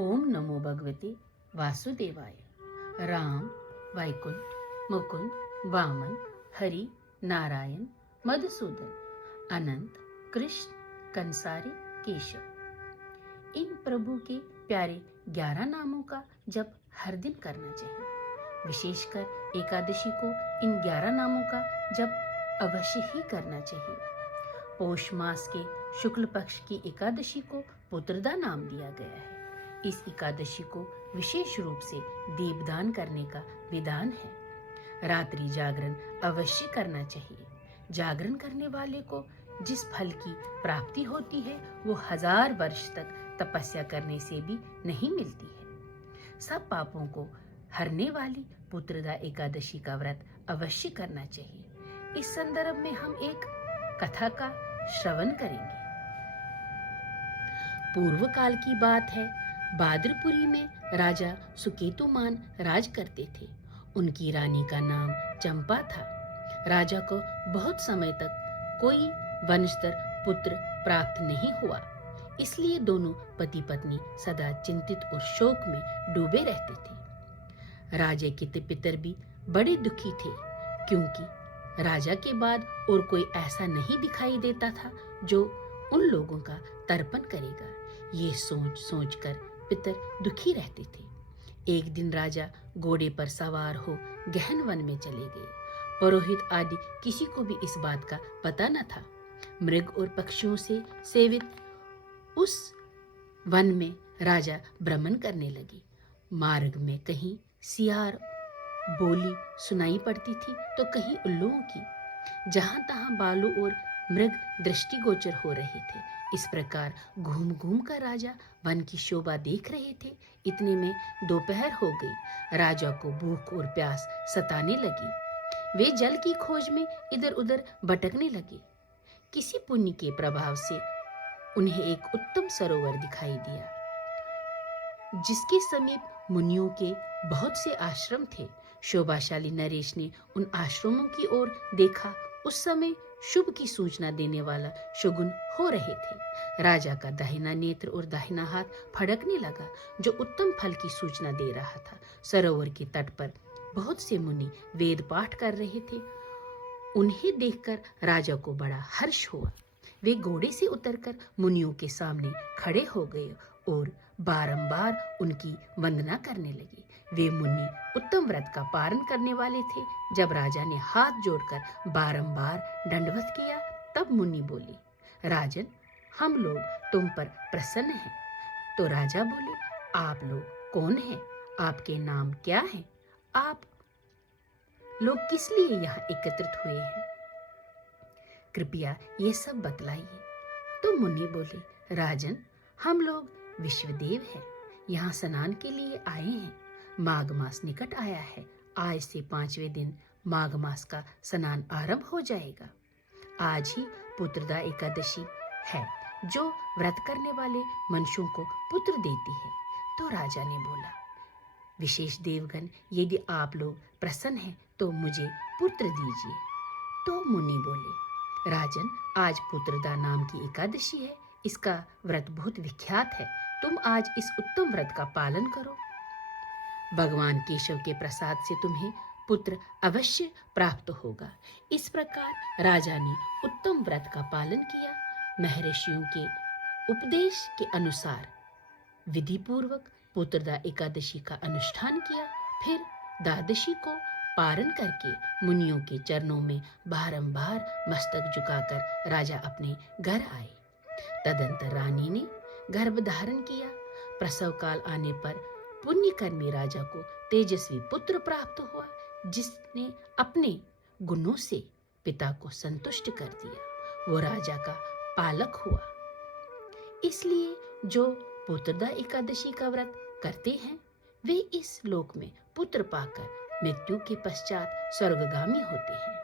ओम नमो भगवते वासुदेवाय। राम, वैकुंठ, मुकुंद, वामन, हरि, नारायण, मधुसूदन, अनंत, कृष्ण, कंसारी, केशव। इन प्रभु के प्यारे 11 नामों का जप हर दिन करना चाहिए। विशेषकर एकादशी को इन 11 नामों का जप अवश्य ही करना चाहिए। पौष मास के शुक्ल पक्ष की एकादशी को पुत्रदा नाम दिया गया है। इस एकादशी को विशेष रूप से दीपदान करने का विधान है। रात्रि जागरण अवश्य करना चाहिए। जागरण करने वाले को जिस फल की प्राप्ति होती है वो 1000 वर्ष तक तपस्या करने से भी नहीं मिलती है। सब पापों को हरने वाली पुत्रदा एकादशी का व्रत अवश्य करना चाहिए। इस संदर्भ में हम एक कथा का श्रवण करेंगे। पूर्व काल की बात है। बादरपुरी में राजा सुकेतुमान राज करते थे। उनकी रानी का नाम चंपा था। राजा को बहुत समय तक कोई वंशधर पुत्र प्राप्त नहीं हुआ, इसलिए दोनों पति पत्नी सदा चिंतित और शोक में डूबे रहते थे। राजा के पितर भी बड़े दुखी थे, क्योंकि राजा के बाद और कोई ऐसा नहीं दिखाई देता था जो उन लोगों का तर्पण करेगा। ये सोच सोच कर पितर दुखी रहते थे। एक दिन राजा घोड़े पर सवार हो गहन वन में चले गए। पुरोहित आदि किसी को भी इस बात का पता न था। मृग और पक्षियों से सेवित उस वन में राजा भ्रमण करने लगे। मार्ग में कहीं सियार बोली सुनाई पड़ती थी तो कहीं उल्लुओं की। जहां तहां बालू और मृग दृष्टिगोचर हो रहे थे। इस प्रकार घूम घूम कर राजा वन की शोभा देख रहे थे। इतने में दोपहर हो गई। राजा को भूख और प्यास सताने लगी। वे जल की खोज में इधर उधर भटकने लगे। किसी पुण्य के प्रभाव से उन्हें एक उत्तम सरोवर दिखाई दिया, जिसके समीप मुनियों के बहुत से आश्रम थे। शोभाशाली नरेश ने उन आश्रमों की ओर देखा। उस समय शुभ की सूचना देने वाला शगुन हो रहे थे। राजा का दाहिना नेत्र और दाहिना हाथ फड़कने लगा, जो उत्तम फल की सूचना दे रहा था। सरोवर के तट पर बहुत से मुनि वेद पाठ कर रहे थे। उन्हें देखकर राजा को बड़ा हर्ष हुआ। वे घोड़े से उतरकर मुनियों के सामने खड़े हो गए और बारंबार उनकी वंदना करने लगे। वे मुनि उत्तम व्रत का पालन करने वाले थे। जब राजा ने हाथ जोड़कर बारंबार दंडवत किया, तब मुनि बोले, राजन, हम लोग तुम पर प्रसन्न हैं। तो राजा बोले, आप लोग कौन हैं? आपके नाम क्या हैं? आप लोग किस लिए यहाँ एकत्रित हुए हैं? कृपया ये सब बतलाइए। तो मुनि बोले, राजन, हम लोग विश्वदेव हैं। यहाँ स्नान के लिए आए हैं। माघ मास निकट आया है। आज से 5वें दिन माघ मास का स्नान आरंभ हो जाएगा। आज ही पुत्रदा एकादशी है, जो व्रत करने वाले मनुष्यों को पुत्र देती है। तो राजा ने बोला, विशेष देवगण, यदि आप लोग प्रसन्न हैं तो मुझे पुत्र दीजिए। तो मुनि बोले, राजन, आज पुत्रदा नाम की एकादशी है। इसका व्रत बहुत विख्यात है। तुम आज इस उत्तम व्रत का पालन करो। भगवान केशव के प्रसाद से तुम्हें पुत्र अवश्य प्राप्त होगा। इस प्रकार राजा ने उत्तम व्रत का पालन किया। महर्षियों के उपदेश के अनुसार विधि पूर्वक पुत्रदा एकादशी का अनुष्ठान किया। फिर द्वादशी को पारण करके मुनियों के चरणों में बारंबार मस्तक झुकाकर राजा अपने घर आए। तदंतर रानी ने गर्भ धारण किया। प्रसव काल आने पर पुण्यकर्मी राजा को तेजस्वी पुत्र प्राप्त हुआ, जिसने अपने गुणों से पिता को संतुष्ट कर दिया। वो राजा का पालक हुआ। इसलिए जो पुत्रदा एकादशी का व्रत करते हैं, वे इस लोक में पुत्र पाकर मृत्यु के पश्चात स्वर्गगामी होते हैं।